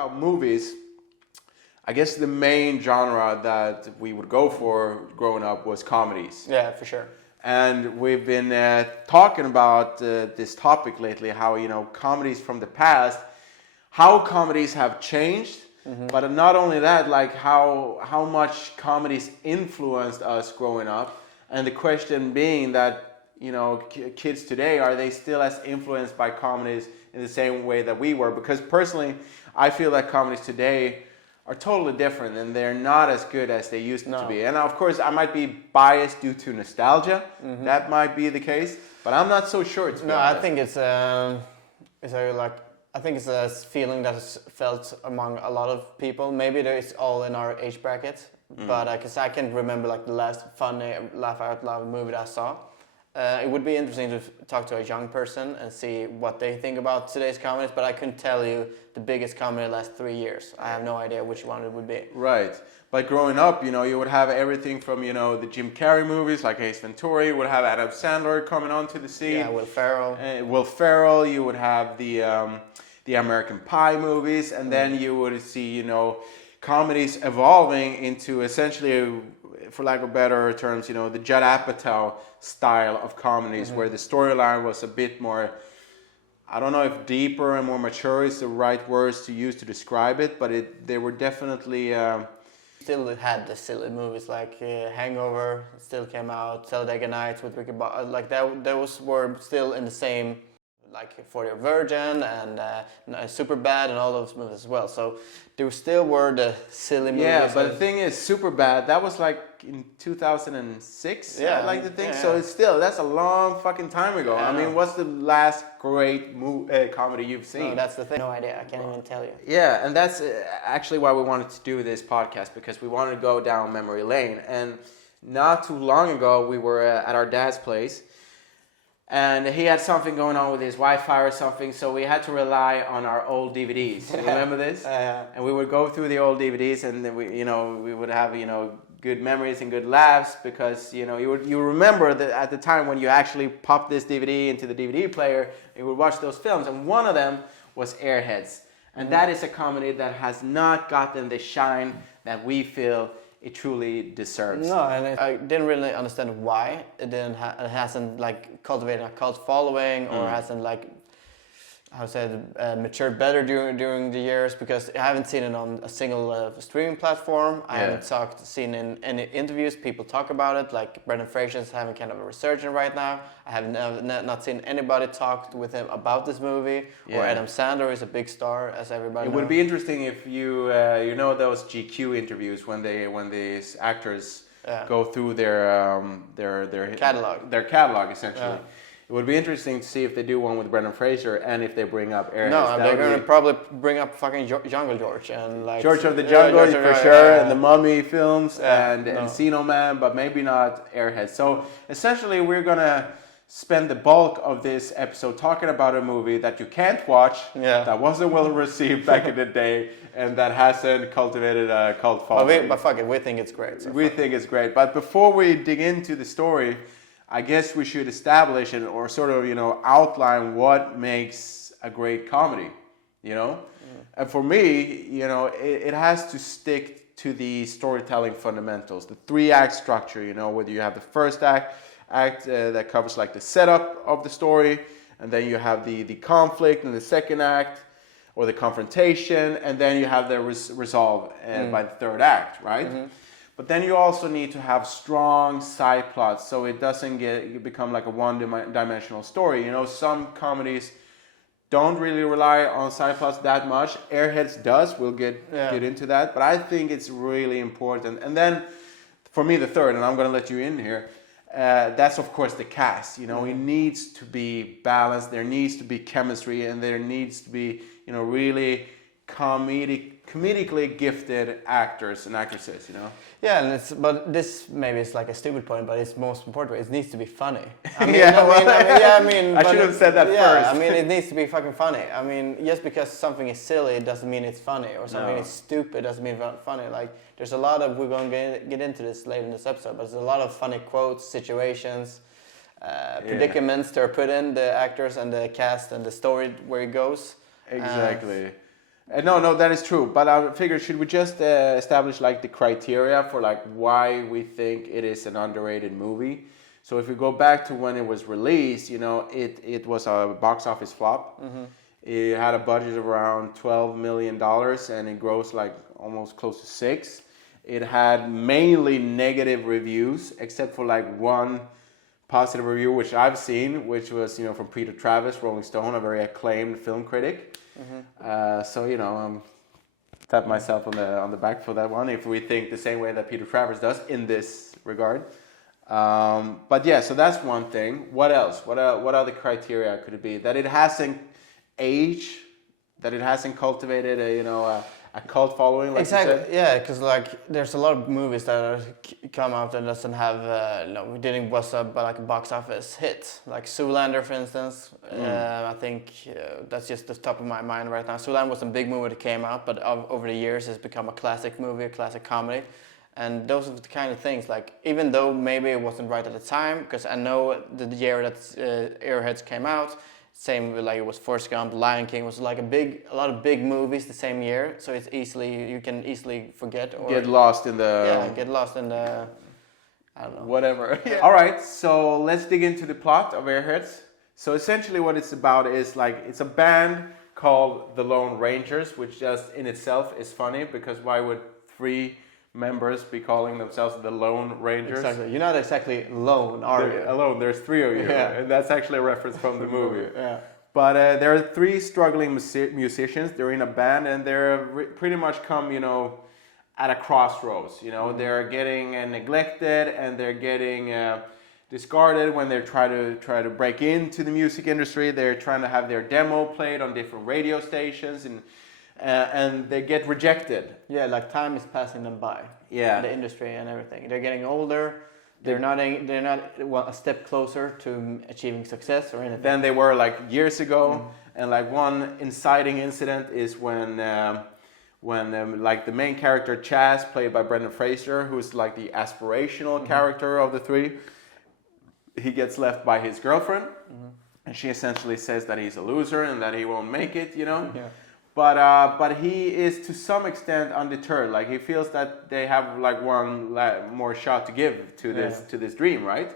about movies, I guess the main genre that we would go for growing up was comedies. Yeah, for sure. And we've been talking about this topic lately, how, comedies from the past, how comedies have changed, but not only that, like how much comedies influenced us growing up. And the question being that, kids today, are they still as influenced by comedies in the same way that we were? Because personally, I feel that comedies today are totally different and they're not as good as they used to be. And of course, I might be biased due to nostalgia. That might be the case, but I'm not so sure. I think it's a feeling that is felt among a lot of people. Maybe it's all in our age bracket, but because I can remember like the last funny laugh out loud movie that I saw. It would be interesting to talk to a young person and see what they think about today's comedies, but I couldn't tell you the biggest comedy in the last 3 years. I have no idea which one it would be. Right. But growing up, you would have everything from, the Jim Carrey movies like Ace Ventura. You would have Adam Sandler coming onto the scene. Yeah, Will Ferrell. You would have the American Pie movies, and then you would see, comedies evolving into essentially, for lack of better terms, the Judd Apatow style of comedies, where the storyline was a bit more, I don't know if deeper and more mature is the right words to use to describe it, but they were definitely... Still had the silly movies like Hangover still came out, Talladega Nights with Ricky like those were still in the same, like 40 Virgin and Superbad and all those movies as well. So there still were the silly movies. Yeah, but the thing is, Superbad, that was like in 2006, yeah, I like to think. Yeah. So that's a long fucking time ago. Yeah, I mean, what's the last great comedy you've seen? No, that's the thing. No idea. I can't even tell you. Yeah, and that's actually why we wanted to do this podcast, because we wanted to go down memory lane. And not too long ago, we were at our dad's place, and he had something going on with his Wi-Fi or something, so we had to rely on our old DVDs. You remember this? And we would go through the old DVDs, and then we would have good memories and good laughs, because you remember that at the time when you actually popped this DVD into the DVD player, you would watch those films, and one of them was Airheads, and that is a comedy that has not gotten the shine that we feel it truly deserves. No, and I didn't really understand why it hasn't like cultivated a cult following, or hasn't like, how to say, matured better during the years, because I haven't seen it on a single streaming platform. I haven't seen in any interviews people talk about it. Like Brendan Fraser is having kind of a resurgence right now. I have not seen anybody talk with him about this movie. Or Adam Sandler is a big star, as everybody knows. It would be interesting if you those GQ interviews when these actors go through their catalog essentially. Yeah. It would be interesting to see if they do one with Brendan Fraser and if they bring up Airheads. No, they're going to probably bring up fucking Jungle George and like George of the Jungle for sure, and the Mummy films and Encino Man, but maybe not Airheads. So essentially, we're gonna spend the bulk of this episode talking about a movie that you can't watch, that wasn't well received back in the day, and that hasn't cultivated a cult following. But fuck it, we think it's great. So we think it's great. But before we dig into the story, I guess we should establish or sort of, outline what makes a great comedy, And for me, it has to stick to the storytelling fundamentals, the 3-act structure, whether you have the first act that covers like the setup of the story, and then you have the conflict in the second act, or the confrontation, and then you have the resolve by the third act, right? Mm-hmm. But then you also need to have strong side plots, so it doesn't become like a one-dimensional story. Some comedies don't really rely on side plots that much. Airheads does. We'll get into that. But I think it's really important. And then, for me, the third, and I'm going to let you in here, that's, of course, the cast. It needs to be balanced. There needs to be chemistry, and there needs to be, really comedically gifted actors and actresses, Yeah, but this maybe is like a stupid point, but it's most important. It needs to be funny. I should have said that first. I mean, it needs to be fucking funny. I mean, just because something is silly doesn't mean it's funny, or something is stupid doesn't mean it's funny. Like, there's a lot of, we're going to get into this later in this episode, but there's a lot of funny quotes, situations, predicaments that are put in the actors and the cast and the story where it goes. Exactly. No, that is true. But I figured, should we just establish like the criteria for like why we think it is an underrated movie? So if we go back to when it was released, you know, it was a box office flop. Mm-hmm. It had a budget of around $12 million and it grossed like almost close to $6 million. It had mainly negative reviews, except for like one positive review, which I've seen, which was, you know, from Peter Travis, Rolling Stone, a very acclaimed film critic. Mm-hmm. So, you know, tap myself on the back for that one, if we think the same way that Peter Travis does in this regard. But yeah, so that's one thing. What else? What other criteria could it be? That it hasn't aged, that it hasn't cultivated a cult following, like exactly. you said? Yeah, because like there's a lot of movies that come out and doesn't have didn't was a box office hit, like Zoolander, for instance. I think that's just the top of my mind right now. Zoolander was a big movie that came out, but over the years it's become a classic movie, a classic comedy. And those are the kind of things, like, even though maybe it wasn't right at the time, because I know the year that Airheads came out, same like it was Forrest Gump, Lion King was like a lot of big movies the same year, so it's you can easily forget or get lost in the I don't know, whatever. Yeah. All right, so let's dig into the plot of Airheads. So essentially what it's about is like it's a band called the Lone Rangers, which just in itself is funny, because why would 3 members be calling themselves the Lone Rangers? Exactly. You're not exactly lone, are you? Alone. There's 3 of you, yeah. And that's actually a reference from the movie. Yeah. But there are 3 struggling musicians. They're in a band, and they're pretty much come, you know, at a crossroads. You know, mm-hmm. They're getting neglected, and they're getting discarded when they try to break into the music industry. They're trying to have their demo played on different radio stations, and they get rejected. Yeah, like time is passing them by. Yeah, the industry and everything. They're getting older. They're not a step closer to achieving success or anything than they were like years ago. And like one inciting incident is when like the main character Chaz, played by Brendan Fraser, who's like the aspirational character of the 3, he gets left by his girlfriend, and she essentially says that he's a loser and that he won't make it. You know. Yeah. But he is to some extent undeterred. Like he feels that they have like one more shot to give to this dream, right?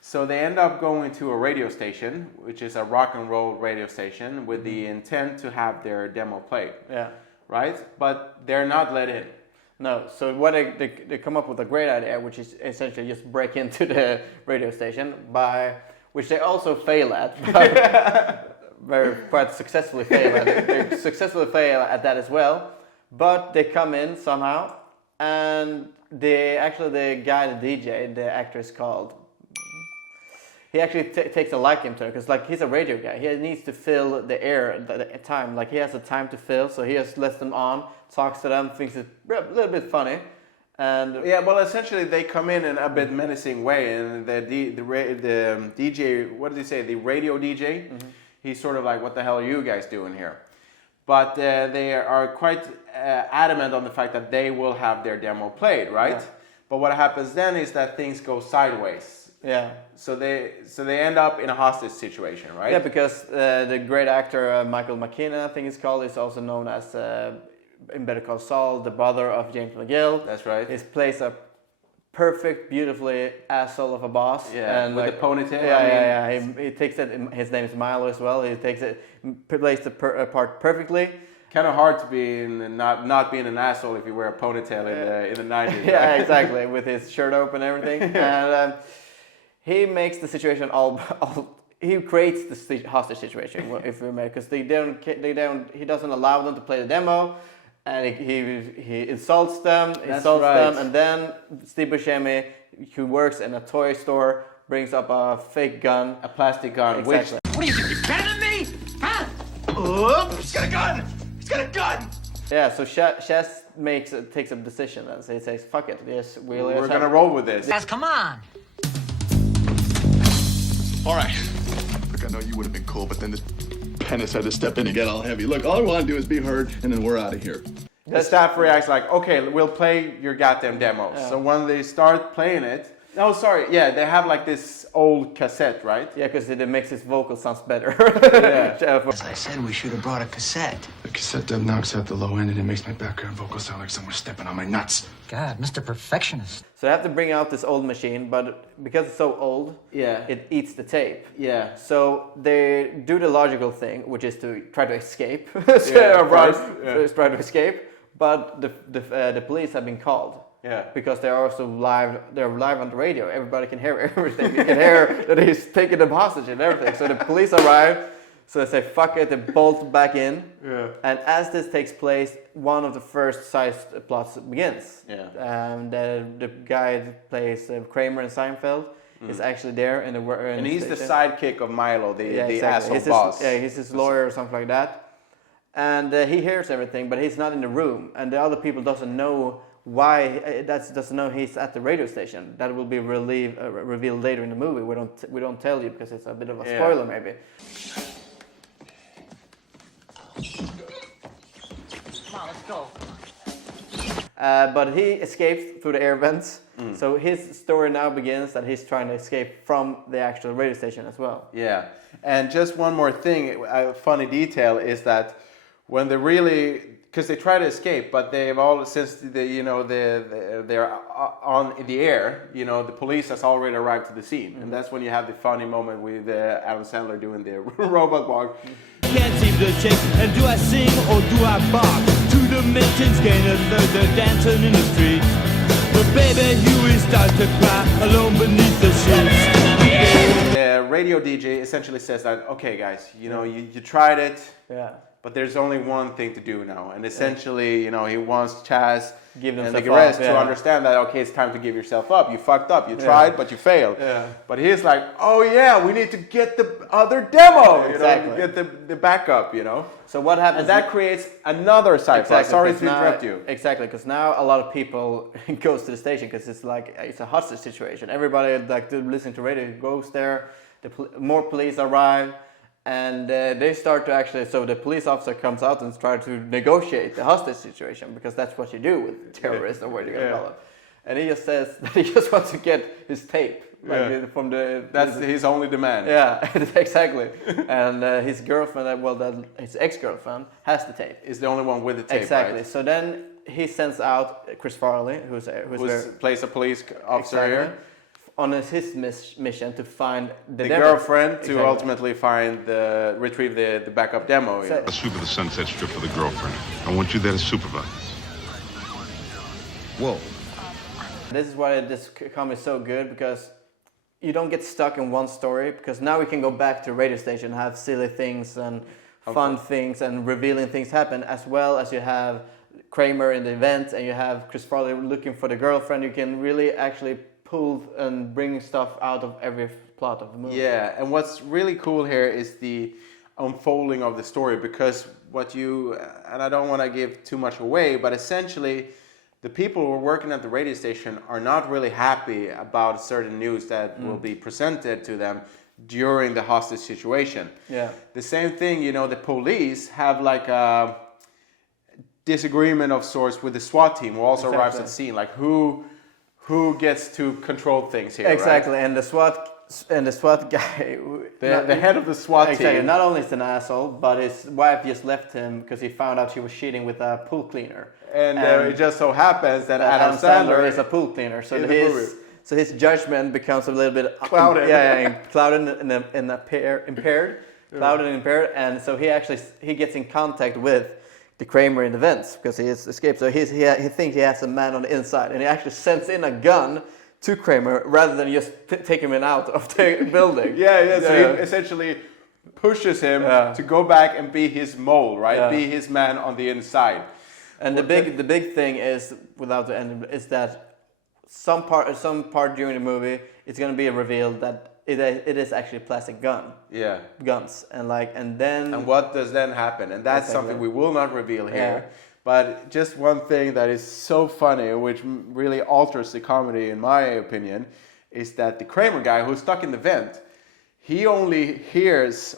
So they end up going to a radio station, which is a rock and roll radio station, with the intent to have their demo played. Yeah. Right? But they're not let in. No. So what they come up with a great idea, which is essentially just break into the radio station, which they also fail at. Quite successfully fail at it. They successfully fail at that as well, but they come in somehow, and the guy, the DJ, the actor is called. He actually takes a liking to it, because like he's a radio guy. He needs to fill the air, the time. Like he has the time to fill, so he just lets them on, talks to them, thinks it's a little bit funny. And yeah, well, essentially they come in a bit menacing way, and the DJ, what did he say? The radio DJ. Mm-hmm. He's sort of like, what the hell are you guys doing here? But they are quite adamant on the fact that they will have their demo played, right? Yeah. But what happens then is that things go sideways. Yeah. So they end up in a hostage situation, right? Yeah, because the great actor Michael McKean, I think it's called, is also known as in Better Call Saul, the brother of James McGill. That's right. He plays a perfect, beautifully asshole of a boss. Yeah, and with the ponytail. Yeah. He takes it. His name is Milo as well. He takes it, plays the part perfectly. Kind of hard to be not being an asshole if you wear a ponytail in the 90s. Yeah, right? Exactly, with his shirt open and everything. And he makes the situation he creates the hostage situation, if we may, because he doesn't allow them to play the demo. And he insults them, and then Steve Buscemi, who works in a toy store, brings up a fake gun. A plastic gun. Exactly. What are you think, you're better than me? Huh? Oops, he's got a gun! He's got a gun! Yeah, so Chaz takes a decision, and so he says, fuck it, we're gonna roll with this. Guys, come on! All right. Look, I know you would have been cool, but then this Pennis had to step in and get all heavy. Look, all I want to do is be heard, and then we're out of here. The staff reacts like, okay, we'll play your goddamn demo. Yeah. So when they start playing it, No, sorry. Yeah, they have like this old cassette, right? Yeah, because it makes his vocal sounds better. As I said, we should have brought a cassette. The cassette deck knocks out the low end and it makes my background vocals sound like someone's stepping on my nuts. God, Mr. Perfectionist. So I have to bring out this old machine, but because it's so old, it eats the tape. Yeah. So they do the logical thing, which is to try to escape. Try to escape. But the police have been called. Yeah. Because they're also live. They're live on the radio. Everybody can hear everything. You can hear that he's taking them hostage and everything. So the police arrive. So they say, "Fuck it." They bolt back in. Yeah. And as this takes place, one of the first side plots begins. Yeah. The guy that plays Kramer in Seinfeld is actually there in the And he's the sidekick of Milo, the asshole he's boss. He's his lawyer or something like that. And he hears everything, but he's not in the room. And the other people doesn't know why. Doesn't know he's at the radio station. That will be revealed later in the movie. We don't tell you because it's a bit of a spoiler, maybe. Come on, let's go. But he escapes through the air vents. So his story now begins that he's trying to escape from the actual radio station as well. Yeah. And just one more thing, a funny detail is that when they really, because they try to escape, but they've all, since they're on the air, the police has already arrived to the scene. And that's when you have the funny moment with Adam Sandler doing the robot walk. Can't seem to shake, and do I sing or do I bark? Two dimensions gain a third, they're dancing in the street. But baby, you will start to cry alone beneath the sheets. The radio DJ essentially says that, okay guys, you tried it. Yeah. But there's only one thing to do now, and essentially, he wants Chaz and the up, rest to understand that okay, it's time to give yourself up. You fucked up. You tried, but you failed. Yeah. But he's like, oh yeah, we need to get the other demo. Exactly. Get the backup. So what happens? And that creates another side plot. Sorry to now, interrupt you. Exactly, because now a lot of people goes to the station because it's a hostage situation. Everybody listening to radio goes there. More police arrive. And they start to so the police officer comes out and tries to negotiate the hostage situation because that's what you do with terrorists or what you're going to call it. And he just says that he just wants to get his tape from the. That's his only demand. Yeah, exactly. And his girlfriend, his ex-girlfriend, has the tape. Is the only one with the tape. Exactly. Right? So then he sends out Chris Farley, who plays a police officer here. On his mission to find the girlfriend to ultimately retrieve the backup demo. A sweep of the Sunset Strip for the girlfriend. I want you there to supervise. Whoa. This is why this comedy is so good, because you don't get stuck in one story, because now we can go back to radio station, have silly things and fun things and revealing things happen, as well as you have Kramer in the event and you have Chris Farley looking for the girlfriend. You can really actually pull and bring stuff out of every plot of the movie. Yeah, and what's really cool here is the unfolding of the story, because and I don't want to give too much away, but essentially the people who are working at the radio station are not really happy about certain news that will be presented to them during the hostage situation. Yeah. The same thing, the police have like a disagreement of sorts with the SWAT team who also arrives at the scene, like who gets to control things here. Exactly, right? and the SWAT guy, the head of the SWAT team. Not only is an asshole, but his wife just left him because he found out she was cheating with a pool cleaner. And it just so happens that Adam Sandler is a pool cleaner, so his judgment becomes a little bit clouded. Clouded and impaired. Clouded and impaired, and so he gets in contact with the Kramer in the vents because he has escaped. So he thinks he has a man on the inside, and he actually sends in a gun to Kramer rather than just take him out of the building. So he essentially pushes him to go back and be his mole, right? Yeah. Be his man on the inside. And the big thing is, without the end, is that some part during the movie it's going to be revealed that it is actually a plastic gun. Yeah. Guns and then. And what does then happen? And that's something we will not reveal here. Yeah. But just one thing that is so funny, which really alters the comedy in my opinion, is that the Kramer guy who's stuck in the vent, he only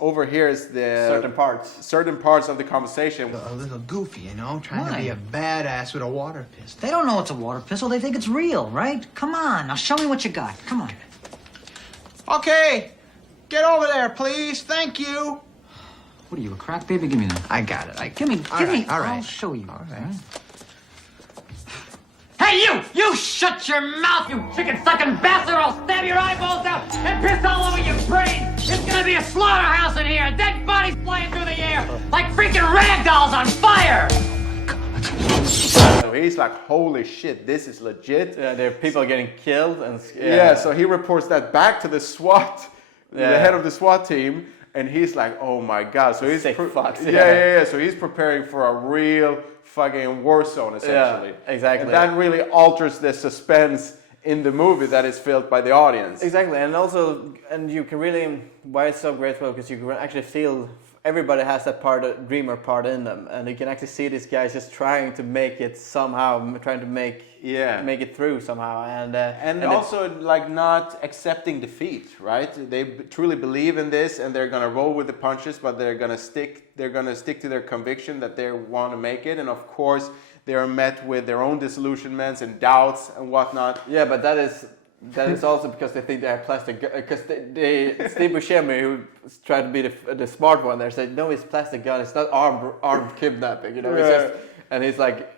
overhears the certain parts of the conversation. A little goofy, you know, trying to be a badass with a water pistol. They don't know it's a water pistol. They think it's real, right? Come on, now show me what you got. Come on. Okay, get over there, please. Thank you. What are you, a crack baby? Give me that. I got it. Give me. All right. I'll show you. All right. Hey, you! You shut your mouth, you chicken-sucking bastard, or I'll stab your eyeballs out and piss all over your brain! It's gonna be a slaughterhouse in here! Dead bodies flying through the air like freaking rag dolls on fire! So he's like, holy shit, this is legit. Yeah, there are people getting killed and So he reports that back to the SWAT, the head of the SWAT team, and he's like, oh my god. So he's Sick fucks, So he's preparing for a real fucking war zone, essentially. Yeah, exactly. And that really alters the suspense in the movie that is felt by the audience. Exactly, and also, and you can really, why it's so great, well, because you can actually feel everybody has that dreamer part in them, and you can actually see these guys just trying to make it somehow, trying to make it through somehow, and also like not accepting defeat, right? They truly believe in this, and they're gonna roll with the punches, but they're gonna stick to their conviction that they want to make it, and of course they are met with their own disillusionments and doubts and whatnot. Yeah, but that is also because they think they have plastic. Because Steve Buscemi, who tried to be the smart one there, said, "No, it's plastic gun. It's not armed kidnapping. You know." It's just, and he's like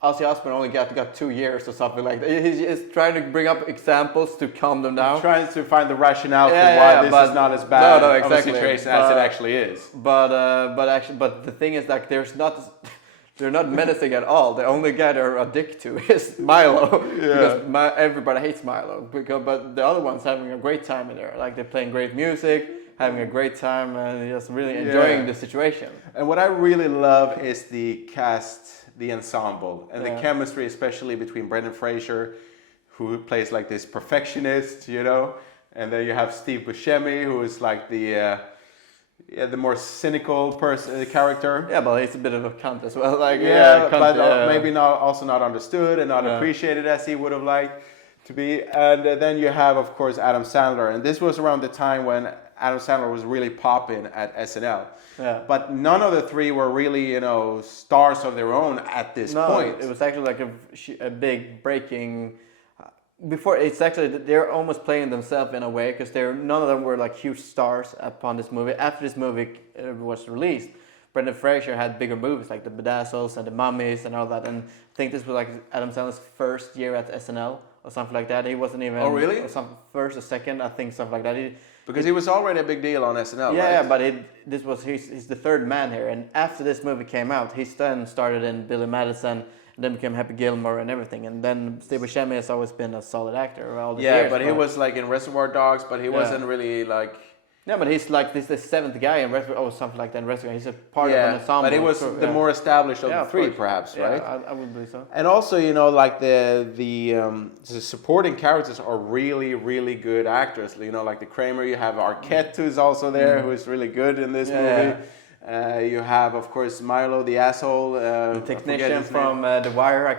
Ozzy Osbourne only got 2 years or something like that. He's just trying to bring up examples to calm them down. Trying to find the rationale for why this is not as bad of a situation as it actually is. But the thing is that they're not menacing at all. The only guy they're addicted to is Milo. Because everybody hates Milo. But the other one's having a great time in there. Like, they're playing great music, having a great time, and just really enjoying the situation. And what I really love is the cast, the ensemble, and the chemistry, especially between Brendan Fraser, who plays like this perfectionist, you know, and then you have Steve Buscemi, who is like the more cynical character. Yeah, but he's a bit of a cunt as well. Like, maybe not understood and not appreciated as he would have liked to be. And then you have, of course, Adam Sandler. And this was around the time when Adam Sandler was really popping at SNL. Yeah. But none of the three were really, stars of their own at this point. It was actually like a big breaking. Before, it's actually, they're almost playing themselves in a way, because none of them were like huge stars upon this movie. After this movie was released, Brendan Fraser had bigger movies like The Bedazzles and The Mummies and all that. And I think this was like Adam Sandler's first year at SNL or something like that. He wasn't even... Oh, really? First or second, I think, something like that. Because he was already a big deal on SNL, right? Yeah, but he's the third man here. And after this movie came out, he then started in Billy Madison, and then became Happy Gilmore and everything. And then Steve Buscemi has always been a solid actor all the years. Yeah, but he was like in Reservoir Dogs, but he wasn't really like... Yeah, but he's like the seventh guy in something like that in Reservoir. He's a part of an ensemble. But he was the more established of the three, perhaps, right? Yeah, I would believe so. And also, like the supporting characters are really, really good actors. Like the Kramer, you have Arquette, who's also there, who is really good in this movie. You have, of course, Milo, the asshole. The technician from The Wire. I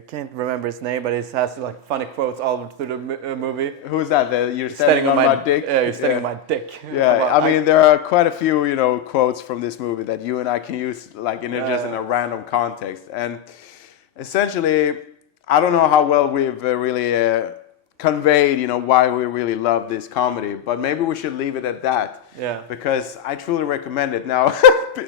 can't remember his name, but he has like funny quotes all through the movie. Who's that? You're standing on my dick? Yeah, you're standing on my dick. Yeah, I mean, there are quite a few, quotes from this movie that you and I can use like just in a random context. And essentially, I don't know how well we've really conveyed, why we really love this comedy, but maybe we should leave it at that. Yeah. Because I truly recommend it. Now,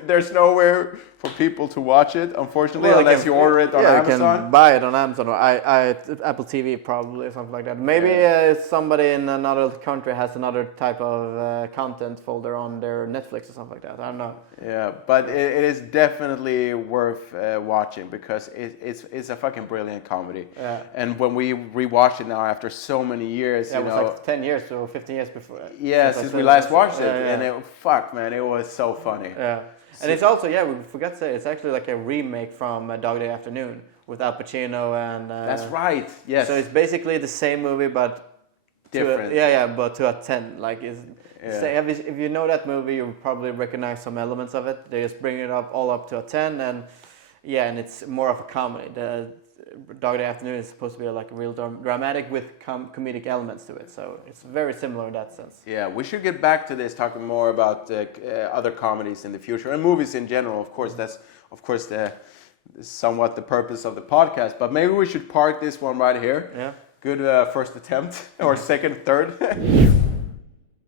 there's nowhere for people to watch it, unfortunately, unless you order it on Amazon. You can buy it on Amazon or Apple TV probably, or something like that. Maybe somebody in another country has another type of content folder on their Netflix or something like that. I don't know. Yeah, but it is definitely worth watching, because it's a fucking brilliant comedy. Yeah. And when we rewatched it now after so many years, it was like 10 years or 15 years before. Yeah, since we last watched it. And it was so funny. Yeah. And it's also, we forgot to say, it's actually like a remake from Dog Day Afternoon with Al Pacino and... That's right, yes. So it's basically the same movie, but... different. But to a 10. Like, if you know that movie, you probably recognize some elements of it. They just bring it all up to a 10, and it's more of a comedy. Dog Day Afternoon is supposed to be like a real dramatic with comedic elements to it. So it's very similar in that sense. Yeah, we should get back to this, talking more about other comedies in the future and movies in general. Of course, that's somewhat the purpose of the podcast. But maybe we should park this one right here. Yeah. Good first attempt, or second, third.